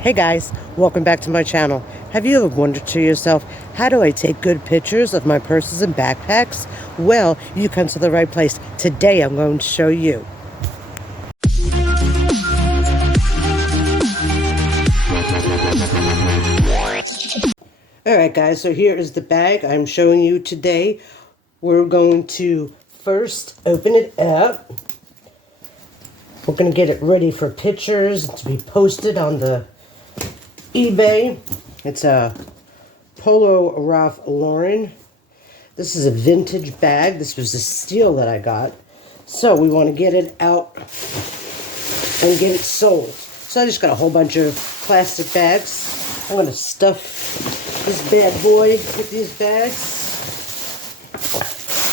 Hey guys, welcome back to my channel. Have you ever wondered to yourself, how do I take good pictures of my purses and backpacks? Well, you come to the right place. Today I'm going to show you. Alright guys, so here is the bag I'm showing you today. We're going to first open it up. We're going to get it ready for pictures to be posted on the eBay. It's a Polo Ralph Lauren. This is a vintage bag. This was a steal that I got. So we want to get it out and get it sold. So I just got a whole bunch of plastic bags. I'm going to stuff this bad boy with these bags.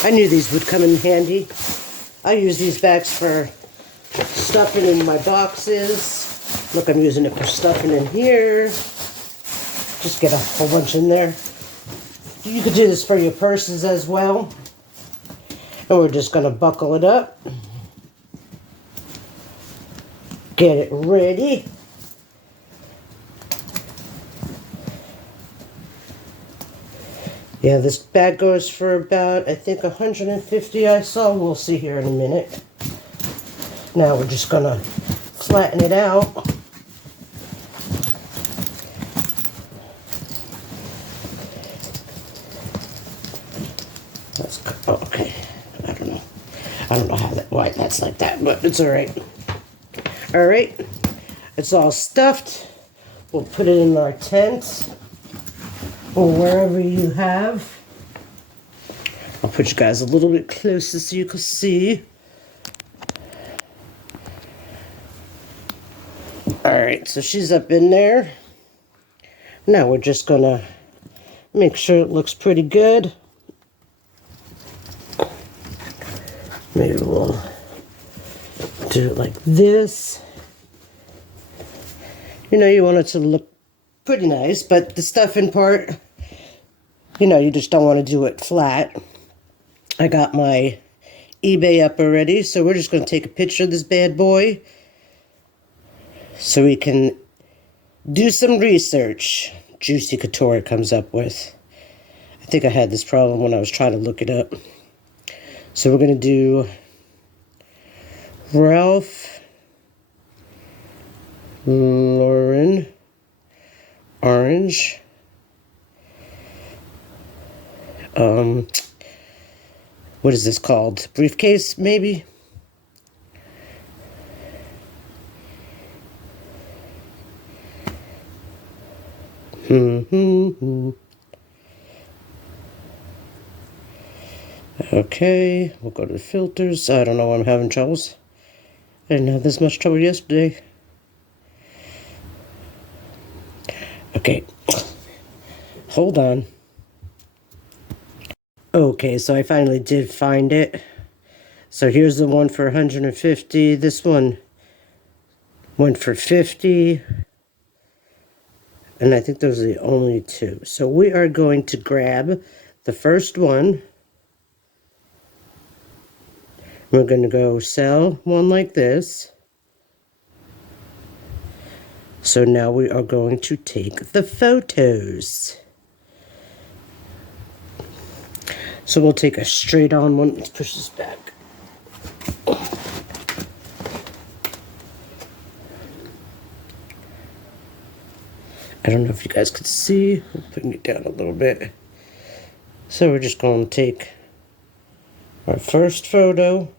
I knew these would come in handy. I use these bags for stuffing in my boxes. Look, I'm using it for stuffing in here. Just get a whole bunch in there. You could do this for your purses as well. And we're just going to buckle it up. Get it ready. Yeah, this bag goes for about, I think, 150 I saw. We'll see here in a minute. Now we're just going to flatten it out. Okay. I don't know why that's like that, but it's all right. All right. It's all stuffed. We'll put it in our tent or wherever you have. I'll put you guys a little bit closer so you can see. All right, so she's up in there. Now we're just gonna make sure it looks pretty good. Maybe we'll do it like this. You know, you want it to look pretty nice, but the stuffing part, you know, you just don't want to do it flat. I got my eBay up already, so we're just going to take a picture of this bad boy so we can do some research. Juicy Couture comes up with. I think I had this problem when I was trying to look it up. So we're going to do Ralph Lauren orange. What is this called? Briefcase, maybe? Okay, we'll go to the filters. I don't know why I'm having troubles. I didn't have this much trouble yesterday. Okay, hold on. Okay, so I finally did find it. So here's the one for 150. This one went for 50. And I think those are the only two. So we are going to grab the first one. We're going to go sell one like this. So now we are going to take the photos. So we'll take a straight on one. Let's push this back. I don't know if you guys could see. I'm putting it down a little bit. So we're just going to take our first photo.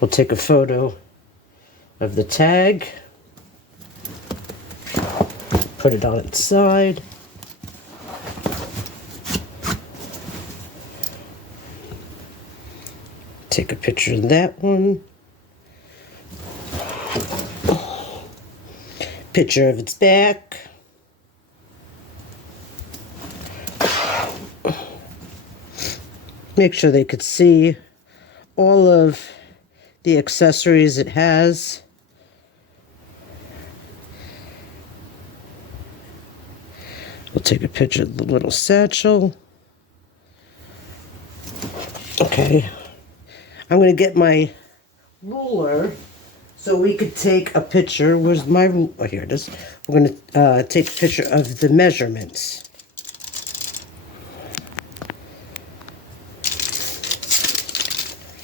We'll take a photo of the tag. Put it on its side. Take a picture of that one. Picture of its back. Make sure they could see all of the accessories it has. We'll take a picture of the little satchel. Okay. I'm going to get my ruler So we could take a picture. Where's my, oh, here it is. We're going to take a picture of the measurements.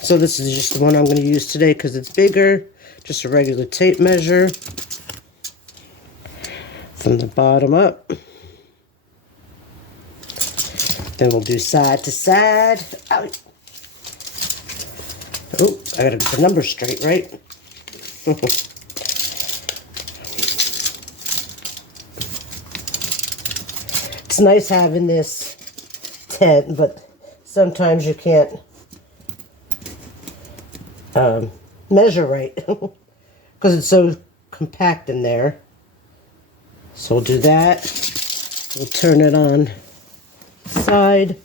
So this is just the one I'm going to use today because it's bigger. Just a regular tape measure. From the bottom up. Then we'll do side to side. Ow. Oh, I gotta get the numbers straight, right? It's nice having this tent, but sometimes you can't measure right because it's so compact in there. So we'll do that. We'll turn it on side.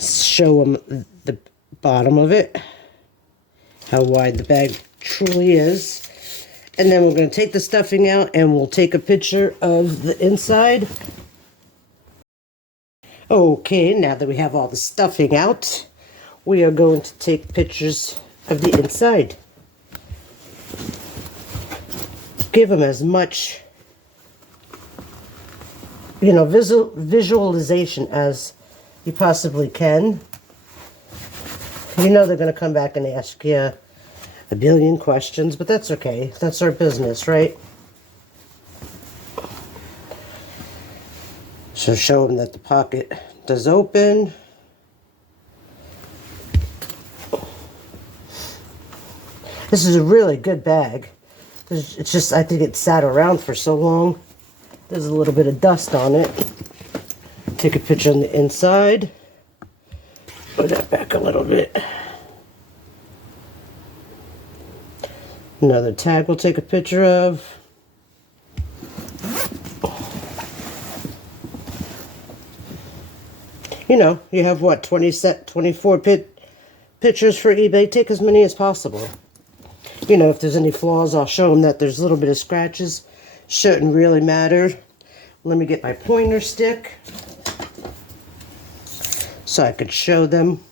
Show them the bottom of it, how wide the bag truly is. And then we're going to take the stuffing out and we'll take a picture of the inside. Okay, now that we have all the stuffing out, we are going to take pictures of the inside. Give them as much, you know, visualization as you possibly can. You know they're going to come back and ask you a billion questions, but that's okay. That's our business, right? So show them that the pocket does open. This is a really good bag. It's just, I think it sat around for so long. There's a little bit of dust on it. Take a picture on the inside. Put that back a little bit. Another tag we'll take a picture of. You know, you have what, 24 pictures for eBay. Take as many as possible. You know, if there's any flaws, I'll show them that there's a little bit of scratches. Shouldn't really matter. Let me get my pointer stick so I could show them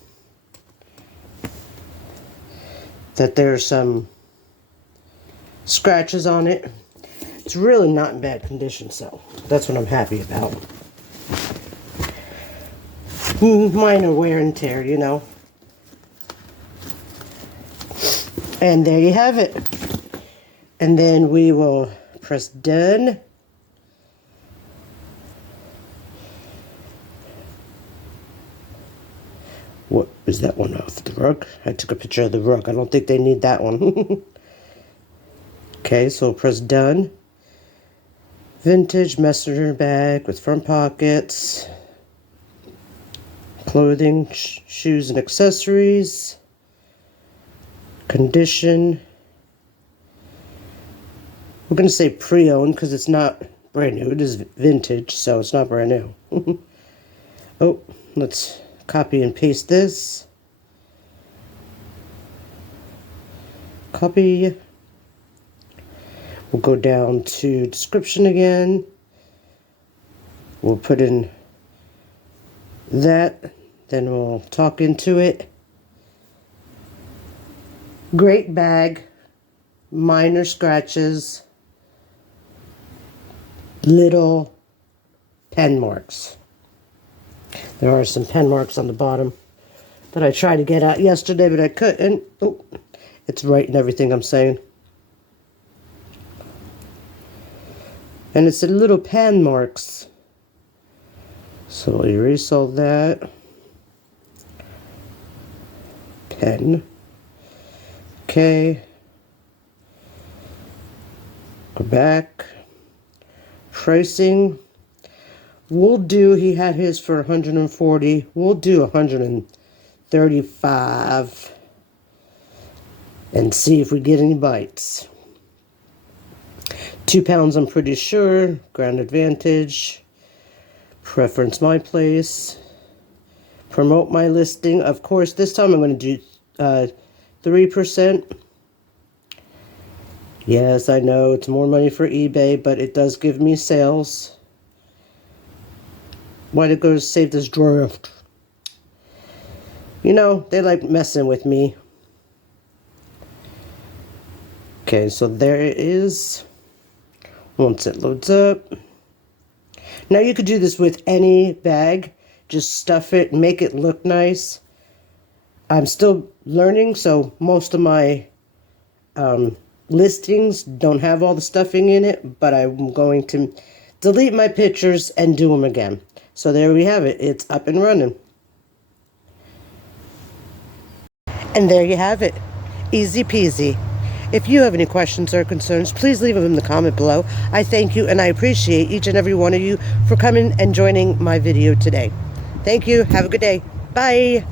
that there's some scratches on it. It's really not in bad condition, so that's what I'm happy about. Minor wear and tear, you know. And there you have it. And then we will press done. What is that one off the rug? I took a picture of the rug. I don't think they need that one. Okay, so press done. Vintage messenger bag with front pockets. Clothing, shoes and accessories. Condition. We're going to say pre-owned because it's not brand new. It is vintage, so it's not brand new. Oh, let's copy and paste this. Copy. We'll go down to description again. We'll put in that. Then we'll talk into it. Great bag. Minor scratches. Little pen marks. There are some pen marks on the bottom that I tried to get out yesterday, but I couldn't. Oh, it's right in everything I'm saying. And it's the little pen marks. So I'll erase all that. Pen. Okay. Go back. Pricing. We'll do, he had his for 140. We'll do 135. And see if we get any bites. 2 pounds, I'm pretty sure. Ground Advantage. Preference my place. Promote my listing. Of course, this time I'm going to do 3%. Yes, I know it's more money for eBay, but it does give me sales. Why'd it go to save this draft? You know, they like messing with me. Okay, so there it is. Once it loads up. Now you could do this with any bag. Just stuff it, make it look nice. I'm still learning, so most of my listings don't have all the stuffing in it, but I'm going to delete my pictures and do them again. So there we have it. It's up and running. And there you have it. Easy peasy. If you have any questions or concerns, please leave them in the comment below. I thank you and I appreciate each and every one of you for coming and joining my video today. Thank you. Have a good day. Bye.